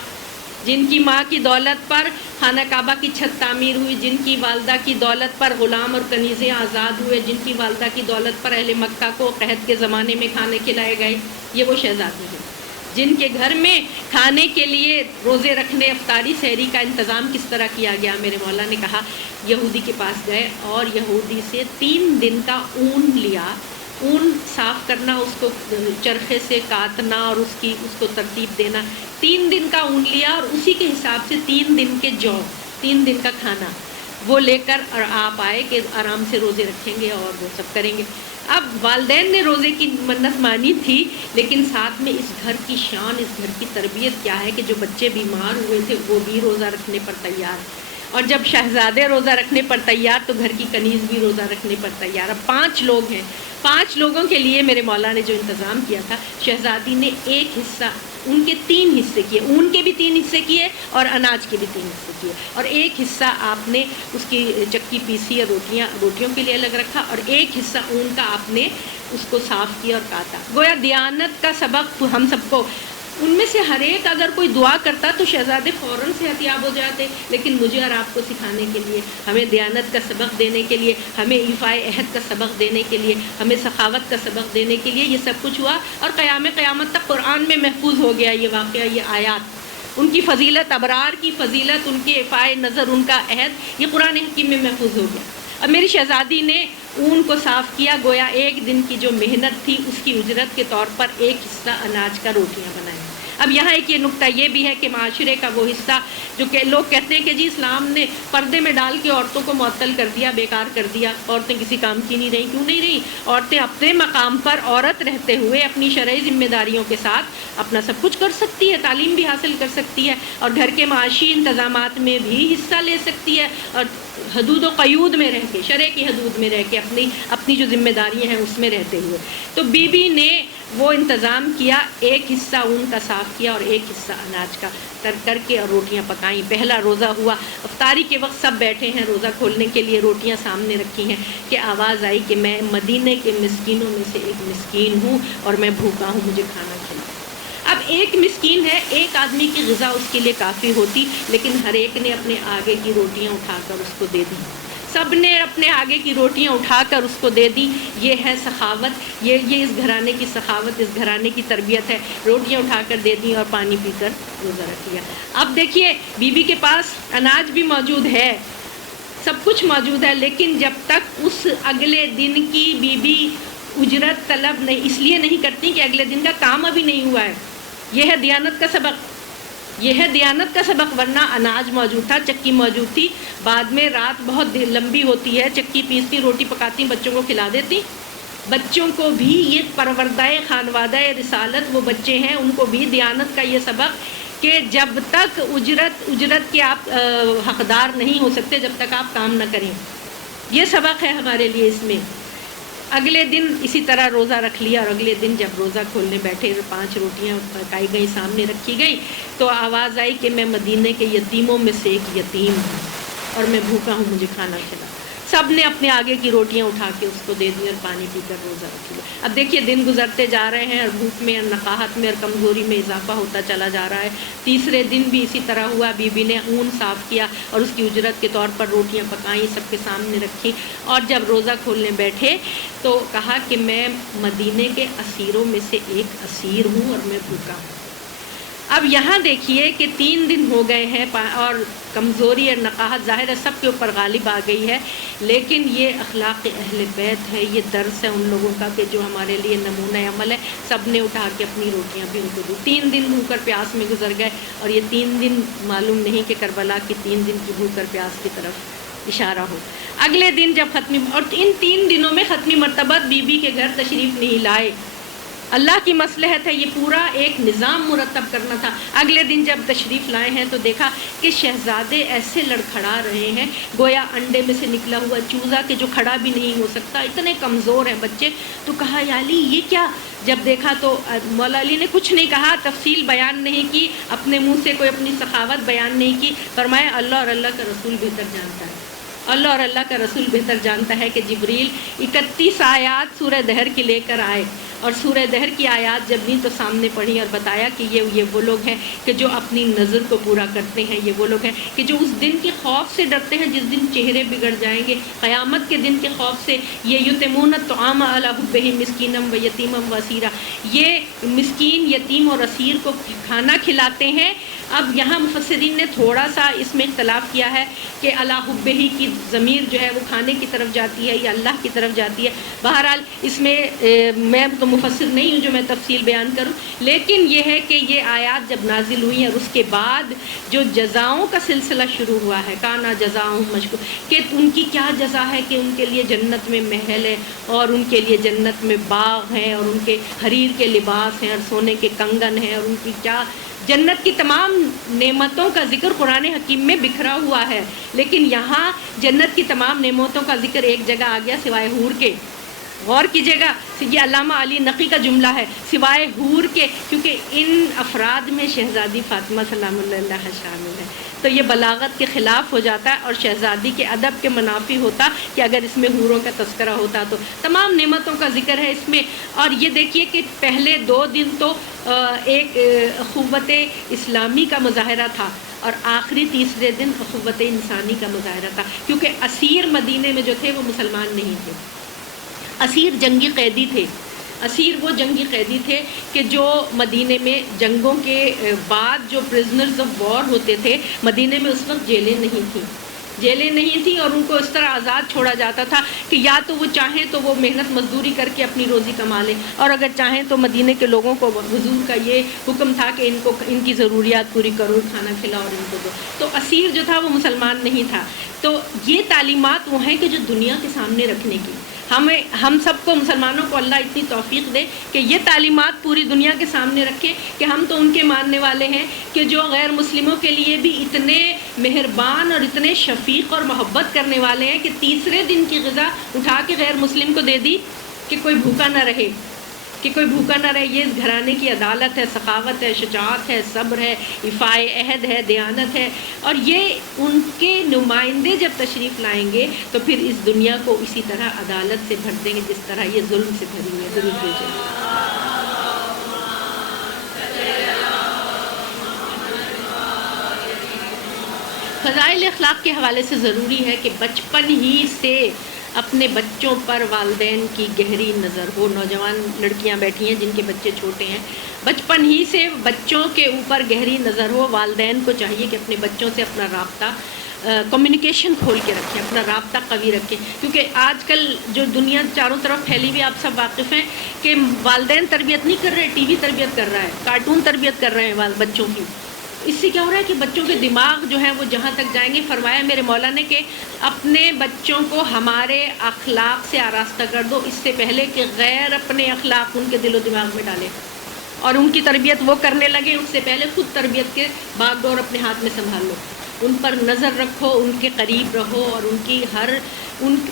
جن کی ماں کی دولت پر خانہ کعبہ کی چھت تعمیر ہوئی، جن کی والدہ کی دولت پر غلام اور کنیزیں آزاد ہوئے، جن کی والدہ کی دولت پر اہل مکہ کو قحط کے زمانے میں کھانے کھلائے گئے، یہ وہ شہزادی ہیں جن کے گھر میں کھانے کے لیے روزے رکھنے، افطاری سحری کا انتظام کس طرح کیا گیا۔ میرے مولا نے کہا یہودی کے پاس گئے اور یہودی سے 3 دن کا اون لیا، اون صاف کرنا، اس کو چرخے سے کاٹنا اور اس کو ترتیب دینا، 3 دن کا اون لیا اور اسی کے حساب سے 3 دن کے جو 3 دن کا کھانا وہ لے کر اور آپ آئے کہ آرام سے روزے رکھیں گے اور وہ سب کریں گے۔ اب والدین نے روزے کی منت مانی تھی، لیکن ساتھ میں اس گھر کی شان، اس گھر کی تربیت کیا ہے کہ جو بچے بیمار ہوئے تھے وہ بھی روزہ رکھنے پر تیار، اور جب شہزادے روزہ رکھنے پر تیار تو گھر کی کنیز بھی روزہ رکھنے پر تیار۔ اب 5 لوگ ہیں، 5 لوگوں کے لیے میرے مولا نے جو انتظام کیا تھا، شہزادی نے ایک حصہ، ان کے 3 حصے کیے، اون کے بھی 3 حصے کیے اور اناج کے بھی 3 حصے کیے، اور ایک حصہ آپ نے اس کی چکی پیسی یا روٹیوں کے لیے الگ رکھا، اور ایک حصہ اون کا آپ نے اس کو صاف کیا اور کاٹا۔ گویا دیانت کا سبق ہم سب کو، ان میں سے ہر ایک اگر کوئی دعا کرتا تو شہزادے فوراً صحت یاب ہو جاتے، لیکن مجھے اور آپ کو سکھانے کے لیے، ہمیں دیانت کا سبق دینے کے لیے، ہمیں ایفائے عہد کا سبق دینے کے لیے، ہمیں سخاوت کا سبق دینے کے لیے یہ سب کچھ ہوا، اور قیامت تک قرآن میں محفوظ ہو گیا یہ واقعہ، یہ آیات، ان کی فضیلت، ابرار کی فضیلت، ان کے ایفائے نظر، ان کا عہد، یہ قرآن حکیم میں محفوظ ہو گیا۔ اب میری شہزادی نے اون کو صاف کیا، گویا ایک دن کی جو محنت تھی اس کی اجرت کے طور پر ایک حصہ اناج کا روٹیاں بنائیں۔ اب یہاں ایک یہ نکتہ یہ بھی ہے کہ معاشرے کا وہ حصہ جو کہ لوگ کہتے ہیں کہ جی اسلام نے پردے میں ڈال کے عورتوں کو معطل کر دیا، بیکار کر دیا، عورتیں کسی کام کی نہیں رہیں، کیوں نہیں رہیں؟ عورتیں اپنے مقام پر عورت رہتے ہوئے اپنی شرعی ذمہ داریوں کے ساتھ اپنا سب کچھ کر سکتی ہے، تعلیم بھی حاصل کر سکتی ہے، اور گھر کے معاشی انتظامات میں بھی حصہ لے سکتی ہے، اور حدود و قیود میں رہ کے، شرع کی حدود میں رہ کے، اپنی جو ذمہ داریاں ہیں اس میں رہتے ہوئے۔ تو بی بی نے وہ انتظام کیا، ایک حصہ اون کا صاف کیا اور ایک حصہ اناج کا کر کے اور روٹیاں پکائیں۔ پہلا روزہ ہوا، افطاری کے وقت سب بیٹھے ہیں، روزہ کھولنے کے لیے روٹیاں سامنے رکھی ہیں کہ آواز آئی کہ میں مدینے کے مسکینوں میں سے ایک مسکین ہوں اور میں بھوکا ہوں، مجھے کھانا کھلاؤ۔ اب ایک مسکین ہے، ایک آدمی کی غذا اس کے لیے کافی ہوتی، لیکن ہر ایک نے اپنے آگے کی روٹیاں اٹھا کر اس کو دے دی، سب نے اپنے آگے کی روٹیاں اٹھا کر اس کو دے دی۔ یہ ہے سخاوت، یہ اس گھرانے کی سخاوت، اس گھرانے کی تربیت ہے، روٹیاں اٹھا کر دے دی اور پانی پی کر روزہ رکھ لیا۔ اب دیکھیے بی بی کے پاس اناج بھی موجود ہے، سب کچھ موجود ہے، لیکن جب تک اس اگلے دن کی بی بی اجرت طلب نہیں، اس لیے نہیں کرتی کہ اگلے دن کا کام ابھی نہیں ہوا ہے۔ یہ ہے دیانت کا سبق، یہ ہے دیانت کا سبق، ورنہ اناج موجود تھا، چکی موجود تھی، بعد میں رات بہت لمبی ہوتی ہے، چکی پیستی، روٹی پکاتی، بچوں کو کھلا دیتی۔ بچوں کو بھی یہ پروردہ خانوادہ رسالت، وہ بچے ہیں، ان کو بھی دیانت کا یہ سبق کہ جب تک اجرت کے آپ حقدار نہیں ہو سکتے جب تک آپ کام نہ کریں، یہ سبق ہے ہمارے لیے اس میں۔ اگلے دن اسی طرح روزہ رکھ لیا، اور اگلے دن جب روزہ کھولنے بیٹھے، 5 روٹیاں پکائی گئی، سامنے رکھی گئی، تو آواز آئی کہ میں مدینے کے یتیموں میں سے ایک یتیم ہوں اور میں بھوکا ہوں، مجھے کھانا کھلا۔ سب نے اپنے آگے کی روٹیاں اٹھا کے اس کو دے دی اور پانی پی کر روزہ رکھ لیا۔ اب دیکھیے دن گزرتے جا رہے ہیں اور بھوک میں اور نقاہت میں اور کمزوری میں اضافہ ہوتا چلا جا رہا ہے۔ تیسرے دن بھی اسی طرح ہوا، بی بی نے اون صاف کیا اور اس کی اجرت کے طور پر روٹیاں پکائیں، سب کے سامنے رکھی، اور جب روزہ کھولنے بیٹھے تو کہا کہ میں مدینے کے اسیروں میں سے ایک اسیر ہوں اور میں بھوکا ہوں۔ اب یہاں دیکھیے کہ 3 دن ہو گئے ہیں اور کمزوری اور نقاہت ظاہر ہے سب کے اوپر غالب آ گئی ہے، لیکن یہ اخلاق اہل بیت ہے، یہ درس ہے ان لوگوں کا کہ جو ہمارے لیے نمونہ عمل ہے۔ سب نے اٹھا کے اپنی روٹیاں بھی ان کو دی۔ 3 دن بھوک اور پیاس میں گزر گئے، اور یہ 3 دن معلوم نہیں کہ کربلا کی 3 دن کی بھوک اور پیاس کی طرف اشارہ ہو۔ اگلے دن جب اور ان 3 دنوں میں ختمی مرتبہ بی بی کے گھر تشریف نہیں لائے، اللہ کی مصلحت ہے، یہ پورا ایک نظام مرتب کرنا تھا۔ اگلے دن جب تشریف لائے ہیں تو دیکھا کہ شہزادے ایسے لڑکھڑا رہے ہیں گویا انڈے میں سے نکلا ہوا چوزا کہ جو کھڑا بھی نہیں ہو سکتا، اتنے کمزور ہیں بچے۔ تو کہا یا علی یہ کیا؟ جب دیکھا تو مولا علی نے کچھ نہیں کہا، تفصیل بیان نہیں کی، اپنے منہ سے کوئی اپنی سخاوت بیان نہیں کی، فرمایا اللہ اور اللہ کا رسول بہتر جانتا ہے، اللہ اور اللہ کا رسول بہتر جانتا ہے کہ جبریل 31 آیات سورہ دہر کی لے کر آئے، اور سورہ دہر کی آیات جب بھی تو سامنے پڑھی اور بتایا کہ یہ وہ لوگ ہیں کہ جو اپنی نظر کو پورا کرتے ہیں، یہ وہ لوگ ہیں کہ جو اس دن کے خوف سے ڈرتے ہیں جس دن چہرے بگڑ جائیں گے، قیامت کے دن کے خوف سے۔ یہ یتمون الطعام علی حبہ مسکینا و یتیما و اسیرا، یہ مسکین، یتیم اور اسیر کو کھانا کھلاتے ہیں۔ اب یہاں مفسرین نے تھوڑا سا اس میں اختلاف کیا ہے کہ علی حبہ کی ضمیر جو ہے وہ کھانے کی طرف جاتی ہے یا اللہ کی طرف جاتی ہے۔ بہرحال اس میں میں تو مفسر نہیں ہوں جو میں تفصیل بیان کروں، لیکن یہ ہے کہ یہ آیات جب نازل ہوئی اور اس کے بعد جو جزاؤں کا سلسلہ شروع ہوا ہے، کانا جزاؤں مشکور، کہ ان کی کیا جزا ہے کہ ان کے لیے جنت میں محل ہے اور ان کے لیے جنت میں باغ ہیں اور ان کے حریر کے لباس ہیں اور سونے کے کنگن ہیں، اور ان کی کیا جنت کی تمام نعمتوں کا ذکر قرآن حکیم میں بکھرا ہوا ہے۔ لیکن یہاں جنت کی تمام نعمتوں کا ذکر ایک جگہ آ گیا سوائے حور کے۔ غور کیجیے گا، یہ علامہ علی نقی کا جملہ ہے، سوائے حور کے، کیونکہ ان افراد میں شہزادی فاطمہ سلام اللہ علیہا شامل ہے۔ تو یہ بلاغت کے خلاف ہو جاتا ہے اور شہزادی کے ادب کے منافی ہوتا کہ اگر اس میں حوروں کا تذکرہ ہوتا تو۔ تمام نعمتوں کا ذکر ہے اس میں۔ اور یہ دیکھیے کہ پہلے 2 دن تو ایک اخوت اسلامی کا مظاہرہ تھا، اور آخری تیسرے دن اخوت انسانی کا مظاہرہ تھا، کیونکہ اسیر مدینے میں جو تھے وہ مسلمان نہیں تھے، اسیر جنگی قیدی تھے۔ اسیر وہ جنگی قیدی تھے کہ جو مدینے میں جنگوں کے بعد جو پرزنرز آف وار ہوتے تھے، مدینے میں اس وقت جیلیں نہیں تھیں اور ان کو اس طرح آزاد چھوڑا جاتا تھا کہ یا تو وہ چاہیں تو وہ محنت مزدوری کر کے اپنی روزی کما لیں، اور اگر چاہیں تو مدینے کے لوگوں کو حضور کا یہ حکم تھا کہ ان کی ضروریات پوری کرو، کھانا کھلاؤ اور ان کو دو۔ تو اسیر جو تھا وہ مسلمان نہیں تھا۔ تو یہ تعلیمات وہ ہیں کہ جو دنیا کے سامنے رکھنے کی، ہم سب کو مسلمانوں کو اللہ اتنی توفیق دے کہ یہ تعلیمات پوری دنیا کے سامنے رکھے کہ ہم تو ان کے ماننے والے ہیں کہ جو غیر مسلموں کے لیے بھی اتنے مہربان اور اتنے شفیق اور محبت کرنے والے ہیں کہ تیسرے دن کی غذا اٹھا کے غیر مسلم کو دے دی کہ کوئی بھوکا نہ رہے، یہ اس گھرانے کی عدالت ہے، سخاوت ہے، شجاعت ہے، صبر ہے، وفائے عہد ہے، دیانت ہے۔ اور یہ ان کے نمائندے جب تشریف لائیں گے تو پھر اس دنیا کو اسی طرح عدالت سے بھر دیں گے جس طرح یہ ظلم سے بھری ہے۔ ضرور بھیجیں۔ فضائل اخلاق کے حوالے سے ضروری ہے کہ بچپن ہی سے اپنے بچوں پر والدین کی گہری نظر ہو۔ نوجوان لڑکیاں بیٹھی ہیں جن کے بچے چھوٹے ہیں، بچپن ہی سے بچوں کے اوپر گہری نظر ہو۔ والدین کو چاہیے کہ اپنے بچوں سے اپنا رابطہ کمیونیکیشن کھول کے رکھیں، اپنا رابطہ قوی رکھیں، کیونکہ آج کل جو دنیا چاروں طرف پھیلی ہوئی، آپ سب واقف ہیں کہ والدین تربیت نہیں کر رہے، ٹی وی تربیت کر رہا ہے، کارٹون تربیت کر رہے ہیں بچوں کی۔ اس سے کیا ہو رہا ہے کہ بچوں کے دماغ جو ہیں وہ جہاں تک جائیں گے، فرمایا میرے مولا نے کہ اپنے بچوں کو ہمارے اخلاق سے آراستہ کر دو اس سے پہلے کہ غیر اپنے اخلاق ان کے دل و دماغ میں ڈالے، اور ان کی تربیت وہ کرنے لگے اس سے پہلے خود تربیت کے باغ ڈور اپنے ہاتھ میں سنبھال لو، ان پر نظر رکھو، ان کے قریب رہو، اور ان کی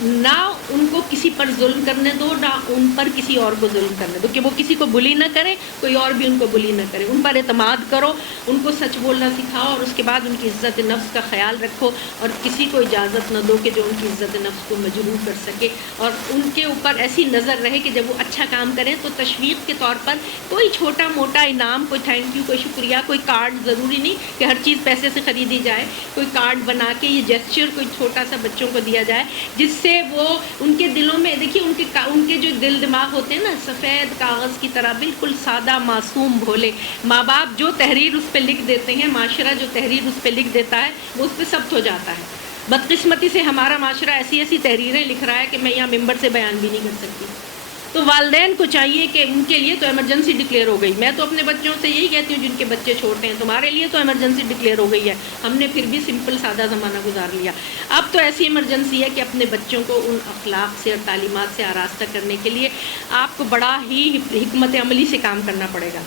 نہ ان کو کسی پر ظلم کرنے دو، نہ ان پر کسی اور کو ظلم کرنے دو، کہ وہ کسی کو بلی نہ کرے، کوئی اور بھی ان کو بلی نہ کرے۔ ان پر اعتماد کرو، ان کو سچ بولنا سکھاؤ، اور اس کے بعد ان کی عزت نفس کا خیال رکھو، اور کسی کو اجازت نہ دو کہ جو ان کی عزت نفس کو مجروح کر سکے، اور ان کے اوپر ایسی نظر رہے کہ جب وہ اچھا کام کریں تو تشویق کے طور پر کوئی چھوٹا موٹا انعام، کوئی تھینک یو، کوئی شکریہ، کوئی کارڈ، ضروری نہیں کہ ہر چیز پیسے سے خریدی جائے، کوئی کارڈ بنا کے یہ جیسچر کوئی چھوٹا سا بچوں کو دیا جائے، جس سے وہ ان کے دلوں میں، دیکھیے ان کے جو دل دماغ ہوتے ہیں نا، سفید کاغذ کی طرح بالکل سادہ معصوم بھولے۔ ماں باپ جو تحریر اس پہ لکھ دیتے ہیں، معاشرہ جو تحریر اس پہ لکھ دیتا ہے وہ اس پہ ثبت ہو جاتا ہے۔ بدقسمتی سے ہمارا معاشرہ ایسی تحریریں لکھ رہا ہے کہ میں یہاں ممبر سے بیان بھی نہیں کر سکتی، تو والدین کو چاہیے کہ ان کے لیے تو ایمرجنسی ڈکلیئر ہو گئی. میں تو اپنے بچوں سے یہی کہتی ہوں جن کے بچے چھوٹے ہیں, تمہارے لیے تو ایمرجنسی ڈکلیئر ہو گئی ہے, ہم نے پھر بھی سمپل سادہ زمانہ گزار لیا. اب تو ایسی ایمرجنسی ہے کہ اپنے بچوں کو ان اخلاق سے اور تعلیمات سے آراستہ کرنے کے لیے آپ کو بڑا ہی حکمت عملی سے کام کرنا پڑے گا.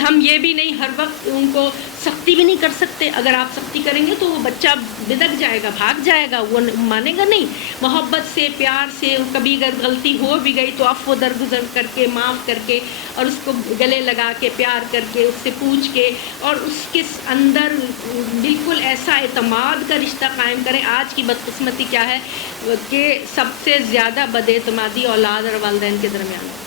ہم یہ بھی نہیں ہر وقت ان کو سختی بھی نہیں کر سکتے. اگر آپ سختی کریں گے تو وہ بچہ بدک جائے گا, بھاگ جائے گا, وہ مانے گا نہیں. محبت سے, پیار سے, کبھی اگر غلطی ہو بھی گئی تو عفو درگزر کر کے, معاف کر کے, اور اس کو گلے لگا کے, پیار کر کے, اس سے پوچھ کے, اور اس کے اندر بالکل ایسا اعتماد کا رشتہ قائم کریں. آج کی بدقسمتی کیا ہے کہ سب سے زیادہ بد اعتمادی اولاد اور والدین کے درمیان ہے.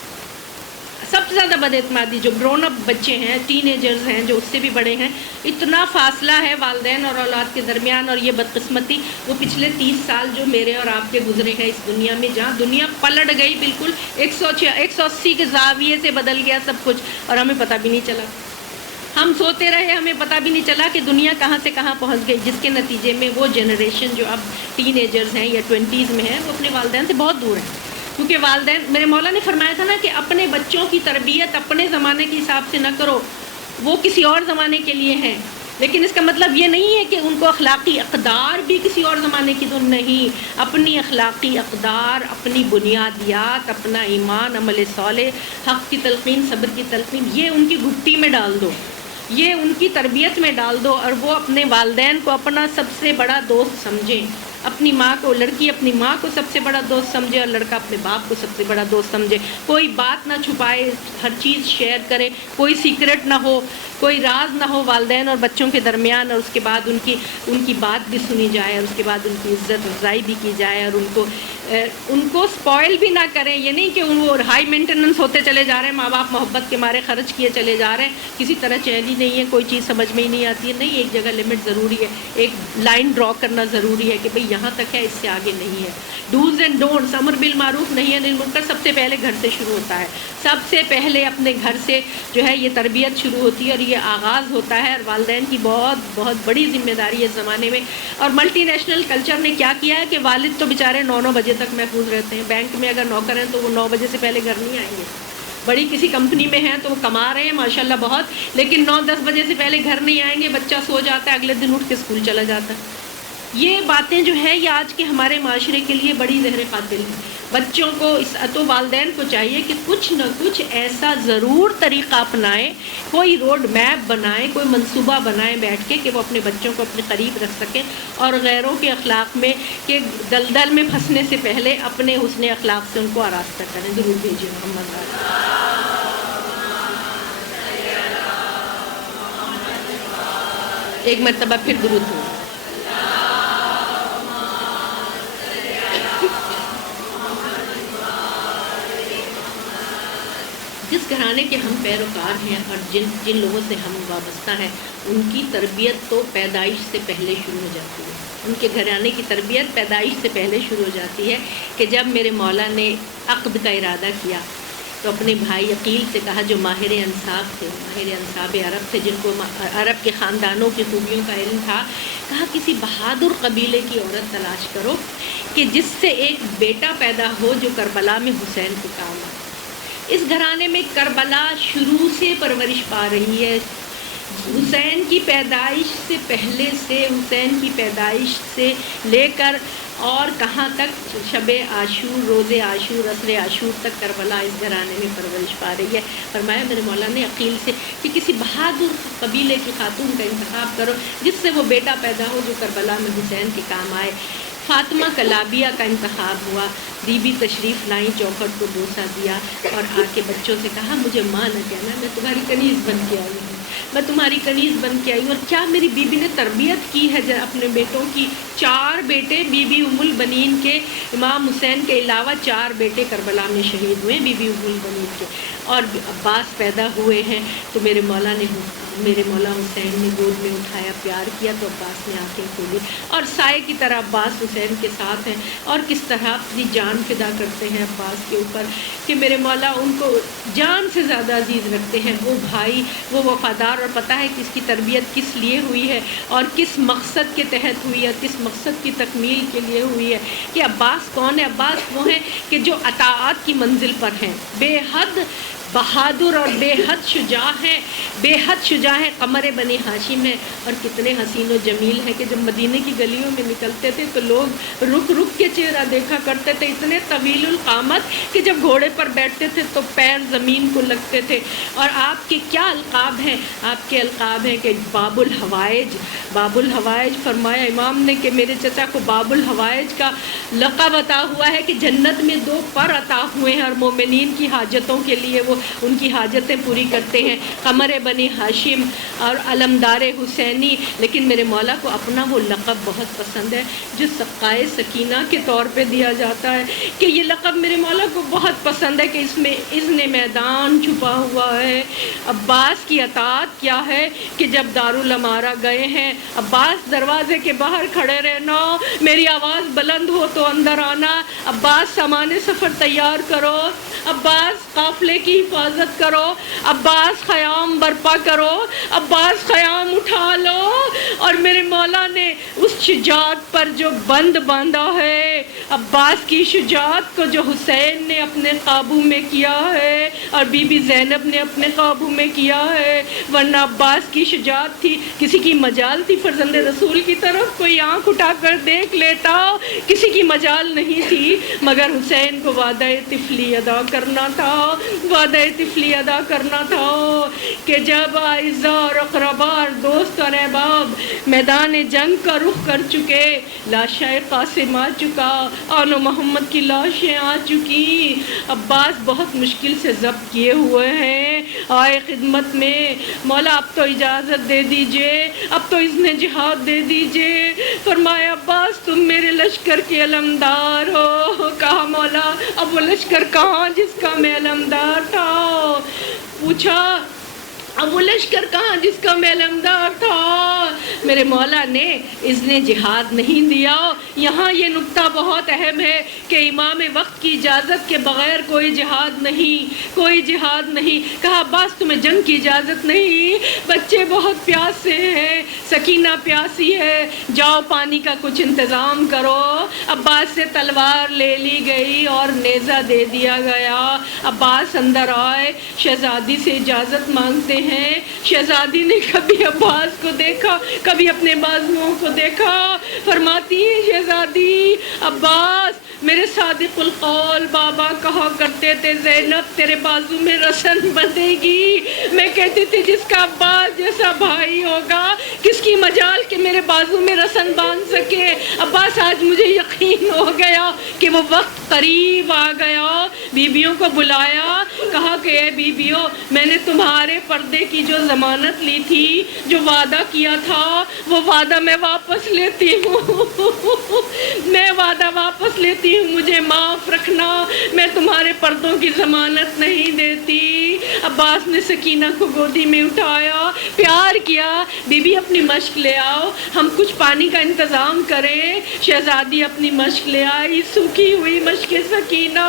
سب سے زیادہ بد اعتمادی جو گرون اپ بچے ہیں, ٹین ایجرز ہیں, جو اس سے بھی بڑے ہیں, اتنا فاصلہ ہے والدین اور اولاد کے درمیان. اور یہ بدقسمتی وہ پچھلے 30 سال جو میرے اور آپ کے گزرے ہیں اس دنیا میں, جہاں دنیا پلٹ گئی, بالکل 180 کے زاویے سے بدل گیا سب کچھ, اور ہمیں پتہ بھی نہیں چلا. ہم سوتے رہے, ہمیں پتہ بھی نہیں چلا کہ دنیا کہاں سے کہاں پہنچ گئی, جس کے نتیجے میں وہ جنریشن جو اب ٹین ایجرز ہیں یا 20s میں ہیں, وہ اپنے والدین سے بہت دور ہیں. کیونکہ والدین, میرے مولا نے فرمایا تھا نا کہ اپنے بچوں کی تربیت اپنے زمانے کے حساب سے نہ کرو, وہ کسی اور زمانے کے لیے ہیں. لیکن اس کا مطلب یہ نہیں ہے کہ ان کو اخلاقی اقدار بھی کسی اور زمانے کی تو نہیں. اپنی اخلاقی اقدار, اپنی بنیادیات, اپنا ایمان, عمل صالح, حق کی تلقین, صبر کی تلقین, یہ ان کی گھٹی میں ڈال دو, یہ ان کی تربیت میں ڈال دو, اور وہ اپنے والدین کو اپنا سب سے بڑا دوست سمجھیں. اپنی ماں کو, لڑکی اپنی ماں کو سب سے بڑا دوست سمجھے, اور لڑکا اپنے باپ کو سب سے بڑا دوست سمجھے. کوئی بات نہ چھپائے, ہر چیز شیئر کرے, کوئی سیکرٹ نہ ہو, کوئی راز نہ ہو والدین اور بچوں کے درمیان. اور اس کے بعد ان کی بات بھی سنی جائے, اور اس کے بعد ان کی عزت افزائی بھی کی جائے, اور ان کو سپوائل بھی نہ کریں. یہ نہیں کہ وہ ہائی مینٹیننس ہوتے چلے جا رہے ہیں, ماں باپ محبت کے مارے خرچ کیے چلے جا رہے ہیں, کسی طرح چین ہی نہیں ہے, کوئی چیز سمجھ میں ہی نہیں آتی ہے. نہیں, ایک جگہ لمٹ ضروری ہے, ایک لائن ڈرا کرنا ضروری ہے کہ بھئی یہاں تک ہے, اس سے آگے نہیں ہے. ڈوز اینڈ ڈونٹس, امر بالمعروف نہی عن المنکر, سب سے پہلے گھر سے شروع ہوتا ہے. سب سے پہلے اپنے گھر سے جو ہے یہ تربیت شروع ہوتی ہے, اور یہ آغاز ہوتا ہے. اور والدین کی بہت بہت بڑی ذمہ داری ہے اس زمانے میں. اور ملٹی نیشنل کلچر نے کیا کیا ہے کہ والد تو بیچارے 9 بجے تک محفوظ رہتے ہیں. بینک میں اگر نوکر ہیں تو وہ 9 بجے سے پہلے گھر نہیں آئیں گے. بڑی کسی کمپنی میں ہیں تو وہ کما رہے ہیں ماشاءاللہ بہت, لیکن 9-10 بجے سے پہلے گھر نہیں آئیں گے. بچہ سو جاتا ہے, اگلے دن اٹھ کے اسکول چلا جاتا ہے. یہ باتیں جو ہیں یہ آج کے ہمارے معاشرے کے لیے بڑی زہر قاتل ہیں. بچوں کو تو والدین کو چاہیے کہ کچھ نہ کچھ ایسا ضرور طریقہ اپنائیں, کوئی روڈ میپ بنائیں, کوئی منصوبہ بنائیں بیٹھ کے, کہ وہ اپنے بچوں کو اپنے قریب رکھ سکیں, اور غیروں کے اخلاق میں کہ دلدل میں پھنسنے سے پہلے اپنے حسن اخلاق سے ان کو آراستہ کریں. ضرور بھیجیے محمد. ایک مرتبہ پھر درود ہو. جس گھرانے کے ہم پیروکار ہیں اور جن لوگوں سے ہم وابستہ ہیں, ان کی تربیت تو پیدائش سے پہلے شروع ہو جاتی ہے. ان کے گھرانے کی تربیت پیدائش سے پہلے شروع ہو جاتی ہے. کہ جب میرے مولا نے عقد کا ارادہ کیا تو اپنے بھائی عقیل سے کہا, جو ماہر انصاب تھے, ماہر انصاب عرب تھے, جن کو عرب کے خاندانوں کی خوبیوں کا علم تھا, کہا کسی بہادر قبیلے کی عورت تلاش کرو کہ جس سے ایک بیٹا پیدا ہو جو کربلا میں حسین کو کام آئے. اس گھرانے میں کربلا شروع سے پرورش پا رہی ہے. حسین کی پیدائش سے پہلے سے, حسین کی پیدائش سے لے کر اور کہاں تک, شب عاشور, روز عاشور, عصر عاشور تک کربلا اس گھرانے میں پرورش پا رہی ہے. فرمایا میرے مولا نے عقیل سے کہ کسی بہادر قبیلے کی خاتون کا انتخاب کرو جس سے وہ بیٹا پیدا ہو جو کربلا میں حسین کے کام آئے. فاطمہ کلابیہ کا انتخاب ہوا. بی بی تشریف لائیں, چوکھٹ کو بوسہ دیا, اور آ کے بچوں سے کہا مجھے ماں نہ کہنا, میں تمہاری کنیز بن کے آئی ہوں, میں تمہاری کنیز بن کے آئی ہوں. اور کیا میری بیوی نے تربیت کی ہے اپنے بیٹوں کی. 4 بیٹے بی بی ام البنین کے, امام حسین کے علاوہ 4 بیٹے کربلا میں شہید ہوئے بی بی ام البنین کے, اور عباس پیدا ہوئے ہیں. تو میرے مولا نے میرے مولا حسین نے گود میں اٹھایا، پیار کیا تو عباس نے آنکھیں کھولی، اور سائے کی طرح عباس حسین کے ساتھ ہیں، اور کس طرح اپنی جان فدا کرتے ہیں عباس کے اوپر کہ میرے مولا ان کو جان سے زیادہ عزیز رکھتے ہیں، وہ بھائی، وہ وفادار، اور پتہ ہے کہ اس کی تربیت کس لیے ہوئی ہے اور کس مقصد کے تحت ہوئی ہے، کس مقصد کی تکمیل کے لیے ہوئی ہے کہ عباس کون ہے؟ عباس وہ ہیں کہ جو اطاعت کی منزل پر ہیں، بے حد بہادر اور بے حد شجاع ہیں، بے حد شجاع ہیں، قمر بنی ہاشم ہیں، اور کتنے حسین و جمیل ہیں کہ جب مدینے کی گلیوں میں نکلتے تھے تو لوگ رک رک کے چہرہ دیکھا کرتے تھے، اتنے طویل القامت کہ جب گھوڑے پر بیٹھتے تھے تو پیر زمین کو لگتے تھے۔ اور آپ کے کیا القاب ہیں؟ آپ کے القاب ہیں کہ باب الحوائج، باب الحوائج فرمایا امام نے کہ میرے چچا کو باب الحوائج کا لقب عطا ہوا ہے کہ جنت میں 2 پر عطا ہوئے ہیں اور مومنین کی حاجتوں کے لیے وہ ان کی حاجتیں پوری کرتے ہیں، قمر بنی ہاشم اور علمدار حسینی۔ لیکن میرے مولا کو اپنا وہ لقب بہت پسند ہے جو سقائے سکینہ کے طور پہ دیا جاتا ہے کہ یہ لقب میرے مولا کو بہت پسند ہے کہ اس میں اذن میدان چھپا ہوا ہے۔ عباس کی اطاعت کیا ہے کہ جب دارالامارہ گئے ہیں، عباس دروازے کے باہر کھڑے رہنا، میری آواز بلند ہو تو اندر آنا، عباس سامان سفر تیار کرو، عباس قافلے کی حفاظت کرو، عباس خیام برپا کرو، عباس خیام اٹھا لو۔ اور میرے مولا نے اس شجاعت پر جو بند باندھا ہے، عباس کی شجاعت کو جو حسین نے اپنے قابو میں کیا ہے اور بی بی زینب نے اپنے قابو میں کیا ہے، ورنہ عباس کی شجاعت تھی، کسی کی مجال تھی فرزند رسول کی طرف کوئی آنکھ اٹھا کر دیکھ لیتا، کسی کی مجال نہیں تھی، مگر حسین کو وعدہ طفلی ادا کرنا تھا، وعدہ طفلی ادا کرنا تھا کہ جب اعزاء اور اقربا اور دوست اور احباب میدان جنگ کا رخ کر چکے، لاشیں قاسم آ چکا، آن محمد کی لاشیں آ چکی، عباس بہت مشکل سے ضبط کیے ہوئے ہیں، آئے خدمت میں، مولا اب تو اجازت دے دیجئے، اب تو اذن جہاد دے دیجئے۔ فرمایا عباس تم میرے لشکر کے علمدار ہو۔ کہا مولا اب وہ لشکر کہاں جس کا میں علمدار تھا؟ پوچھا اب وہ لشکر کہاں جس کا میں علمدار تھا؟ میرے مولا نے اذن جہاد نہیں دیا۔ یہاں یہ نکتہ بہت اہم ہے کہ امام وقت کی اجازت کے بغیر کوئی جہاد نہیں، کوئی جہاد نہیں۔ کہا عباس تمہیں جنگ کی اجازت نہیں، بچے بہت پیاسے ہیں، سکینہ پیاسی ہے، جاؤ پانی کا کچھ انتظام کرو۔ عباس سے تلوار لے لی گئی اور نیزہ دے دیا گیا۔ عباس اندر آئے، شہزادی سے اجازت مانگتے ہیں۔ شہزادی نے کبھی عباس کو دیکھا، کبھی اپنے بازوؤں کو دیکھا، فرماتی ہیں شہزادی عباس میرے صادق القول بابا کہا کرتے تھے زینب تیرے بازو میں رسن بندھے گی۔ میں کہتی تھی جس کا عباس جیسا بھائی ہوگا کس کی مجال کہ میرے بازو میں رسن باندھ سکے۔ عباس آج مجھے یقین ہو گیا کہ وہ وقت قریب آ گیا۔ بیبیوں کو بلایا، کہا کہ اے بیبیوں میں نے تمہارے پردے کی جو ضمانت لی تھی، جو وعدہ کیا تھا، وہ وعدہ میں واپس لیتی ہوں میں وعدہ واپس لیتی ہوں، مجھے معاف رکھنا، میں تمہارے پردوں کی ضمانت نہیں دیتی۔ عباس نے سکینہ کو گودی میں اٹھایا، پیار کیا، بی بی اپنی مشق لے آؤ، ہم کچھ پانی کا انتظام کریں۔ شہزادی اپنی مشق لے آئی، سوکھی ہوئی مشق سکینہ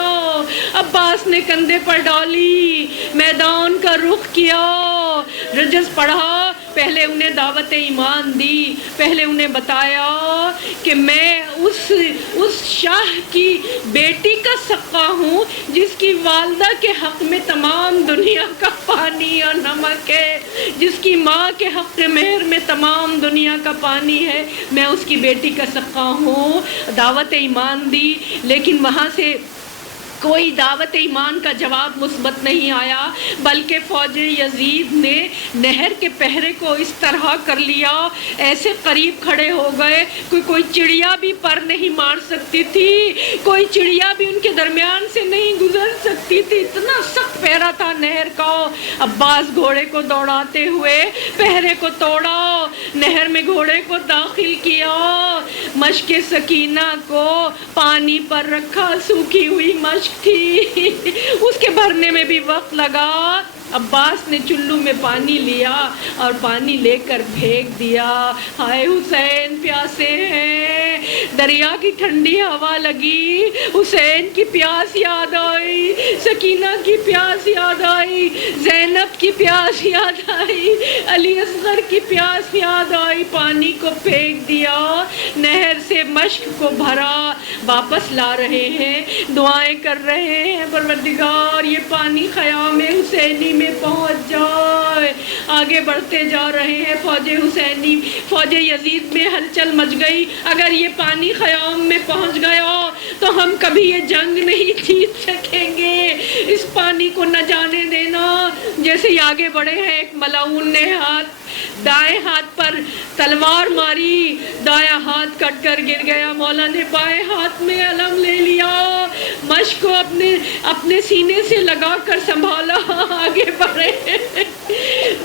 عباس نے کندھے پر ڈالی، میدان کا رخ کیا، رجز پڑھا، پہلے انہیں دعوت ایمان دی، پہلے انہیں بتایا کہ میں اس شاہ کی بیٹی کا سقا ہوں جس کی والدہ کے حق میں تمام دنیا کا پانی اور نمک ہے، جس کی ماں کے حق مہر میں تمام دنیا کا پانی ہے، میں اس کی بیٹی کا سقا ہوں۔ دعوت ایمان دی، لیکن وہاں سے کوئی دعوت ایمان کا جواب مثبت نہیں آیا، بلکہ فوج یزید نے نہر کے پہرے کو اس طرح کر لیا، ایسے قریب کھڑے ہو گئے کوئی چڑیا بھی پر نہیں مار سکتی تھی، کوئی چڑیا بھی ان کے درمیان سے نہیں گزر سکتی تھی، اتنا سخت پہرا تھا نہر کا۔ عباس گھوڑے کو دوڑاتے ہوئے پہرے کو توڑا، نہر میں گھوڑے کو داخل کیا، مشق سکینہ کو پانی پر رکھا، سوکھی ہوئی مشق تھی، اس کے بھرنے میں بھی وقت لگا۔ عباس نے چلو میں پانی لیا اور پانی لے کر پھینک دیا. ہائے حسین پیاسے ہیں. دریا کی ٹھنڈی ہوا لگی, حسین کی پیاس یاد آئی, سکینہ کی پیاس یاد آئی, زینب کی پیاس یاد آئی, علی اصغر کی پیاس یاد آئی. پانی کو پھینک دیا, نہر سے مشک کو بھرا, واپس لا رہے ہیں, دعائیں کر رہے ہیں پروردگار یہ پانی خیام حسینی میں پہنچ جائے. آگے بڑھتے جا رہے ہیں. فوج یزید میں ہلچل مچ گئی. اگر یہ پانی خیام میں پہنچ گیا تو ہم کبھی یہ جنگ نہیں جیت سکیں گے. اس پانی کو نہ جانے دینا. جیسے ہی آگے بڑھے ہیں, ایک ملعون نے دائیں ہاتھ پر تلوار ماری, دایاں ہاتھ کٹ کر گر گیا. مولا نے بائیں ہاتھ میں علم لے لیا, مشق کو اپنے سینے سے لگا کر سنبھالا, آگے بڑھے.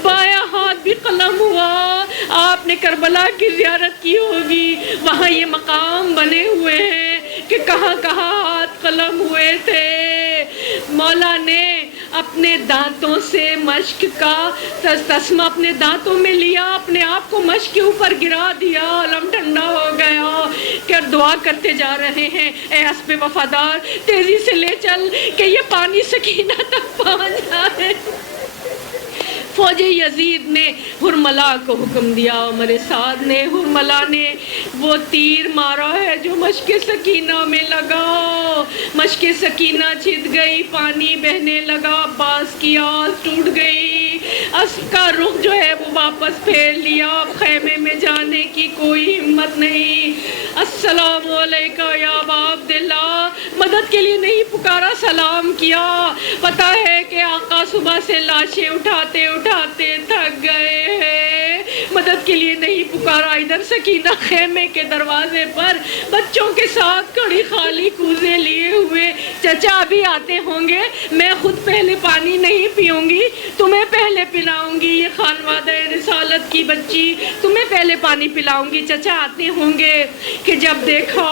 بایاں ہاتھ بھی قلم ہوا. آپ نے کربلا کی زیارت کی ہوگی, وہاں یہ مقام بنے ہوئے ہیں کہ کہاں کہاں ہاتھ قلم ہوئے تھے. مولا نے اپنے دانتوں سے مشق کا تسمہ اپنے دانتوں میں لیا, اپنے آپ کو مشق کے اوپر گرا دیا, علم ٹھنڈا ہو گیا. کہ دعا کرتے جا رہے ہیں, اے حسب وفادار تیزی سے لے چل کہ یہ پانی سکینہ تک پہنچ جائے. فوج یزید نے ہرملا کو حکم دیا. عمر سعد نے ہرملا نے وہ تیر مارا ہے جو مشق سکینہ میں لگا. مشق سکینہ چھت گئی, پانی بہنے لگا, عباس کی آس ٹوٹ گئی, اسب کا رخ جو ہے وہ واپس پھیر لیا. اب خیمے میں جانے کی کوئی ہمت نہیں. السلام علیکہ یا ابا عبداللہ. مدد کے لیے نہیں پکارا, سلام کیا. پتہ ہے کہ آقا صبح سے لاشیں اٹھاتے اٹھاتے تھک گئے ہیں, مدد کے لیے نہیں پکارا. ادھر سکینہ خیمے کے دروازے پر بچوں کے ساتھ کھڑی, خالی کوزے لیے ہوئے. چچا ابھی آتے ہوں گے, میں خود پہلے پانی نہیں پیوں گی, تمہیں پہلے پلاؤں گی. یہ خانوادہ رسالت کی بچی, تمہیں پہلے پانی پلاؤں گی, چچا آتے ہوں گے. کہ جب دیکھا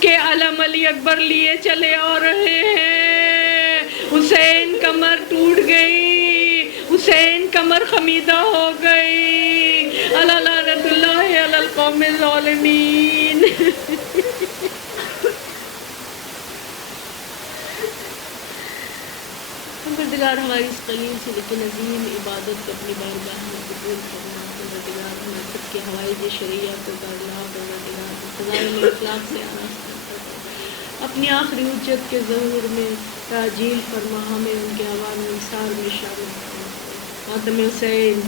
کہ علم علی اکبر لیے چلے آ رہے ہیں, حسین کمر ٹوٹ گئی, حسین کمر خمیدہ ہو گئی. الا لعنت اللہ علی القوم الظالمین. پروردگار ہماری اس قلیل سے لیکن عظیم عبادت کو اپنی بارگاہ میں قبول کرنا. پروردگار ہمارے سب کے حوائج شرعیہ کو کرنا. پروردگار فضائل اخلاق سے آراستہ کرنا. اپنی آخری حجت کے ظہور میں تعجیل فرما, ہمیں ان کے عوام انصار میں شامل کرنا. خاتم حسین.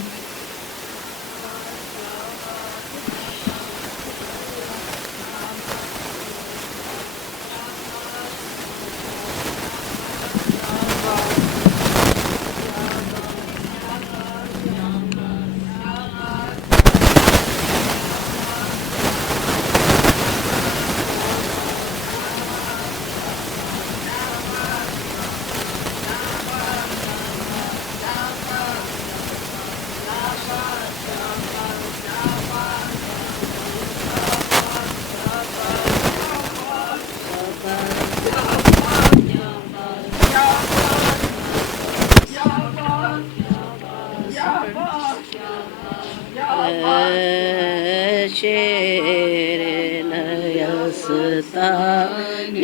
شیر نیستان